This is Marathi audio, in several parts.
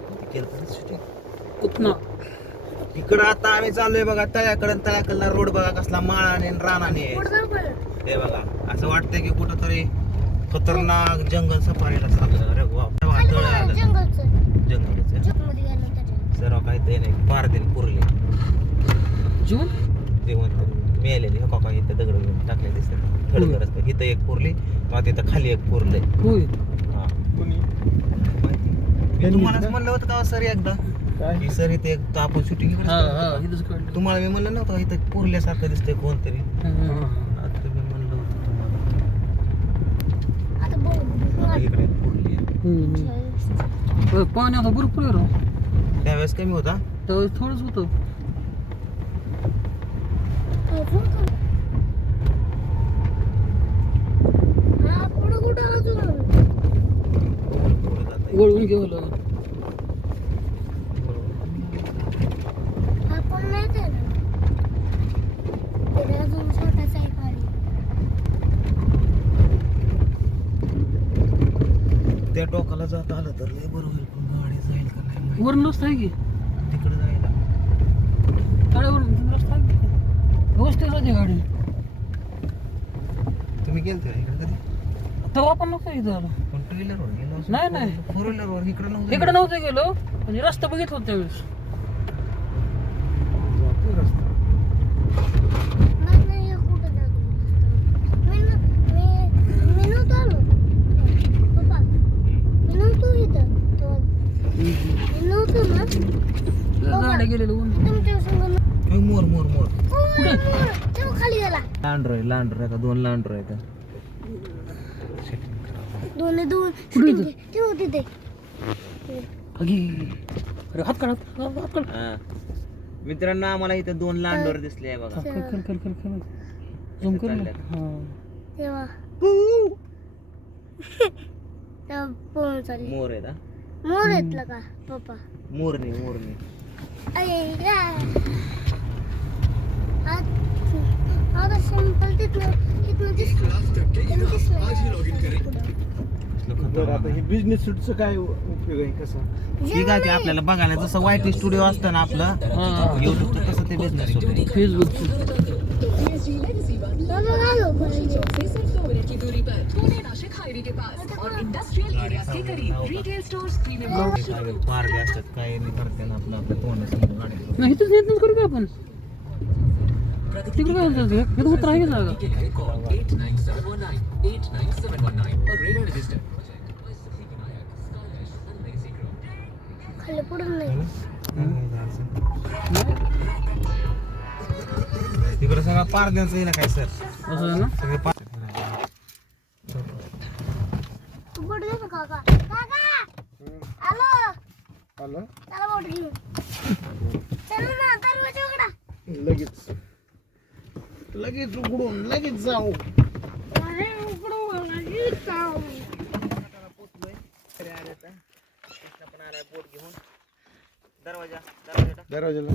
आपण ते केलं शूटिंग कुठनं? इकडं आता आम्ही चाललोय बघा तळ्याकडं तळ्याकडला रोड बघा कसला माळाने आणि रानाने. बरं. हे बघा असं वाटतंय की कुठं तरी खतरनाक जंगल सफारीला चाललं अरे वा तळ आलं. जंगलचं. सर्व काही ते नाही पार दिन पुरले जीवन जेवण मिळालेली हो का इथं दगड घेऊन टाकले दिसतात. खडकर असतं इथं एक पुरली किंवा तिथं खाली एक पुरलंय. होय. हा. मी तुम्हालाच म्हणलं होतं का सर एकदा. की सर इथे एक तर आपण शूटिंग हा हा. तुम्हाला मी म्हणलं नव्हतं इथं पुरल्यासारखं दिसतंय कोणतरी. आता मी म्हणलं होतं तुम्हाला. आता बघ आता इकडे पुरली आहे. हम्म, हम्म. होय, पाणी आता भरपूर आहे राव. त्यावेळेस कमी होता? त्यावेळेस थोडंच होतं. हा पुढं कुठं अजून. वळवून पण खाली त्या टोकाला जात आलं तर लय बरं होईल पण गाडी जाईल का नाही. वरून रस्ता आहे की? तिकडे जायला. गाड्यावरून रस्ता व्यवस्थित जाते गाडी. तुम्ही गेलते इकडे कधी? तेव्हा आपण नव्हतं इथं आलो. पण व्हीलरवर गेलो असं नाही, नाही. फोर व्हीलरवर इकडे नव्हतं इकडे नव्हतं गेलो आणि रस्ता बघितला होता त्यावेळेस. जातोय रस्ता. हे गाड्या गेलेलं ऊन. ए, मोर मोर मोर. ओय, मोर, तेव्हा खाली गेला. लांडर आहे लांडर आहे का दोन लांडर आहेत. दोन दोन. कुठे तिथे अगे अरे हात काढ. हात हात काढ. हा. मित्रांनो आम्हाला इथं दोन लांडोर दिसले आहे बघा. कर कर कर कर कर. झूम कर ना. हा. तेव्हा. तेव्हा पळून चालली. मोर आहेत हा. मोर येतलं का पप्पा. मोरणी मोरणी अरे या. आत- सिंपल तिथनं तिथनं दिसलं. तिथनं कसलं खतरनाक. बिझनेस सूटचं काय उपयोग आहे? कसा? ठीक आहे ते आपल्याला बघायला जसं वाईट स्टुडिओ असतं ना आपलं युट्यूब तसं ते बिझनेस फेसबुक बाबा घालो पहिले. की दूरी पर पुणे नाशिक हाईवे के पास और इंडस्ट्रियल एरिया के करीब रिटेल स्टोर्स प्रीमियम मार्ग असतात काय नाही करते ना आपलं आपल्या तोंडासमोर गाडी ठेवून. नाही इथंच करू का आपण तिकडे काय उतर आहे का जागा खाली नाही तिकडे सगळं पार द्यायचं आहे ना काय सर असं ना सगळे पार तू बोट दे ना काका काका आलो चला बोट घेऊन चला ना दरवाजा उघडा लगेच. लगेच उघडून लगेच जाऊ अरे उघडू लगेच जाऊ. दरवाजा दरवाजा टाक. दरवाजाला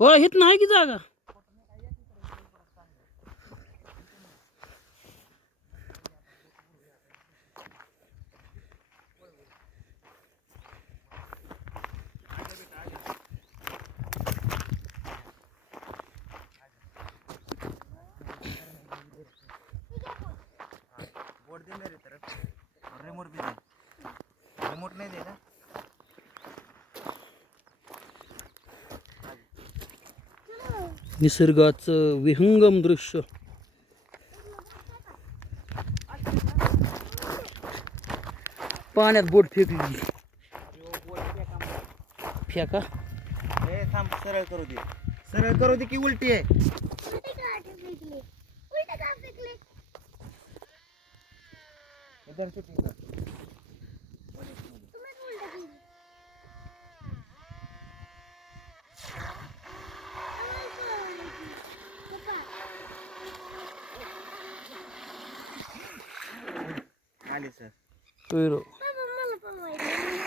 हो हित आहे की जागा बोर्ड दे ना रे तरफ रिमोट भी दे रिमोट नाही दे का निसर्गाचं विहंगम दृश्य. पाण्यात बोट फेकली. फेका. ए थांब सरळ करू दे. सरळ करू दे की उलटी आहे. उलटे का फेकले? उलटे का फेकले इधर shooting कर. तुम्हीच उलटे केले पप्पा आले सर. होय राव. बाबा मला पण माहिती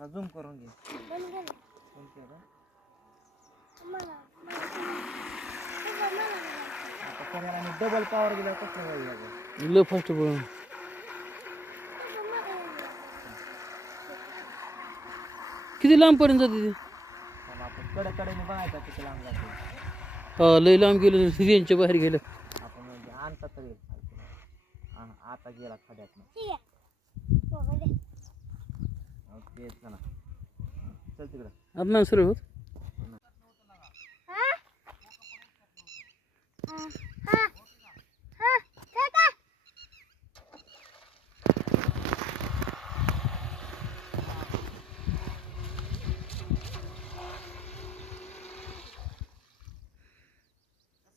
आता झूम करून घे. झूम केलं? हे डबल पॉवर दिला कसं होईल? लय फास्ट बोल किती लांबपर्यंत जाते ते? पण आपण कडे कडेने बघायचा किती लांब जाते. हा लय लांब गेलं रेंजच्या बाहेर गेलं. आपण म्हणजे आणता तरी येईल. हा, आता गेला खड्यात. ओके चला. चल तिकडं. आदनान सर होत हा हा? हा. हा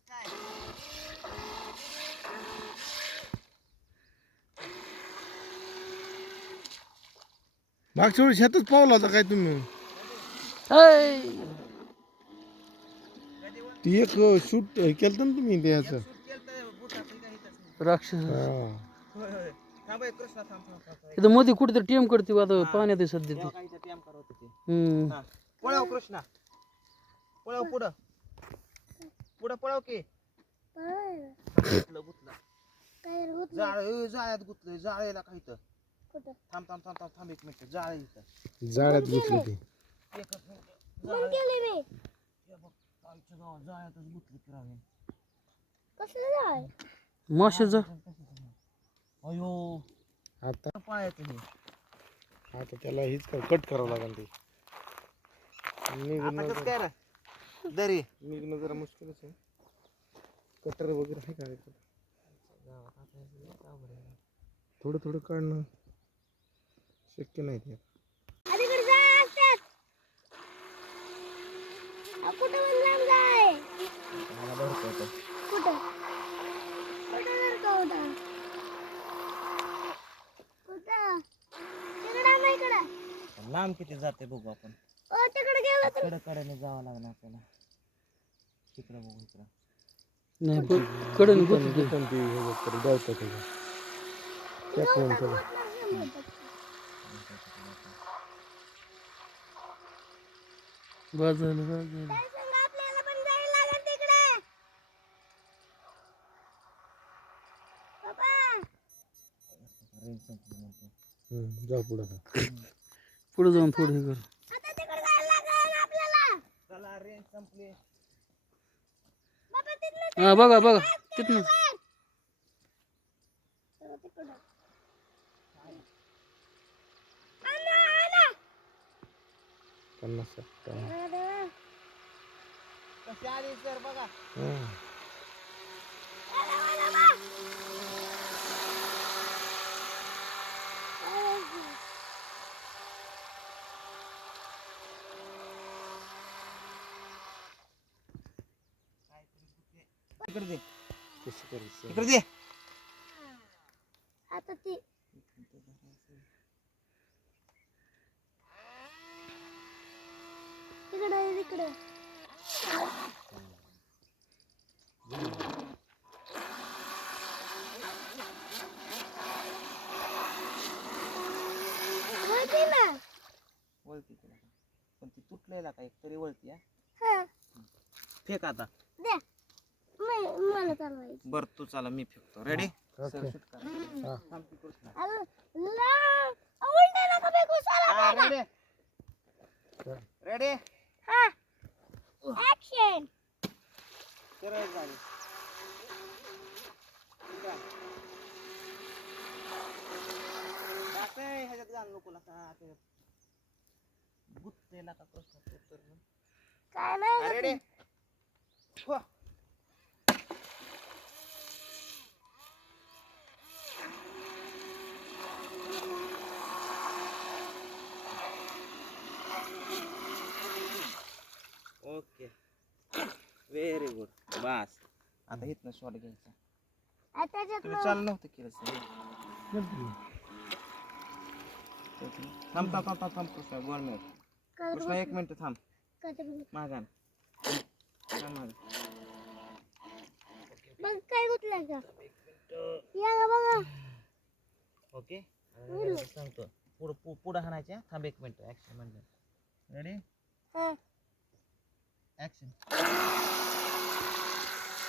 काय का मागच्या वेळी शेतच पावला होता काय तुम्ही? हाय. ती एक शूट केलं ना तुम्ही त्याचं राक्षस. हा. इथं मध्ये कुठेतरी टीएम करते आता पाण्यात आहे सध्या ते. काही टेम करत होते हम्म. हा पळव कृष्णा. पळव पुढं. पुढं पळव की. गुतलं गुतलं जाळ ए, जाळ्यात गुतलंय जाळ्याला काही तर कुठं थांब थांब थांब थांब थांब एक मिनिट. जाळ इथं. जाळ्यात घेतली ती एकच मिनिट मन केले मी हे बघ आईच्या गावात जाळ्यातच गुतली किराणे कसलं जाय मासे जा अयो आता पायाचं हे आता त्याला हीच कर कट करावं लागेल ते. निघणं आता कसं काय रे? दरी. निघणं जरा मुश्किलच आहे. कटर वगैरे आहे का रे? थोडं थोडं काढणं शक्य नाही ते. लांब किती जाते बघू आपण. ओ तिकडे गेला तर कडे कडेने जावं लागणार आपल्याला. तिकडं बघू इकडं. नाही पण कडन ती हे बघ तरी त्या फोन करा झालं झालं आपल्याला पण जायला लागेल तिकडे. हम्म, जा पुढं पुढे जाऊन थोडं हे कर. आता तिकडे जायला लागेल आपल्याला. चला रेंज संपली. बाबा तिथनं हा बघा बघा. तिथनं चला तिकडं आणा, आणा. पन्नास सत्तावन्न अरे, कशी आली सर बघा हम्म. अरे, अरे, बा. अरे, इकडे दे. इकडे दे. आता ती वळती ना. वळती तुला. पण ती तुटलेला का एक तरी वळती हा? हा. फेक आता. द्या. मी मला चालवायची. बर तू चला मी फेकतो. रेडी. हा. की फेकू चला रेडी रेडी हा. ऍक्शन सरळ झाली ह्याच्यात घाल नको का गुत्तेला का कृष्णा तू तर काय नाही रेडी ओके व्हेरी गुड बस आता इथनं शॉट घ्यायचा. आ, त्याच्यात तुम्ही चालू नव्हतं केलं सर थांब थांब थांब थांब कृष्णा दोन मिनिट कृष्णा एक मिनिट थांब. मागान मागा मग काय गुतलं का या बघा. ओके. सांगतो. पुढं पु- पुढं हाणायच्या थांब एक मिनिट ऍक्शन म्हणजे रेडी हा. ऍक्शन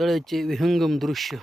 तळ्याचे विहंगम दृश्य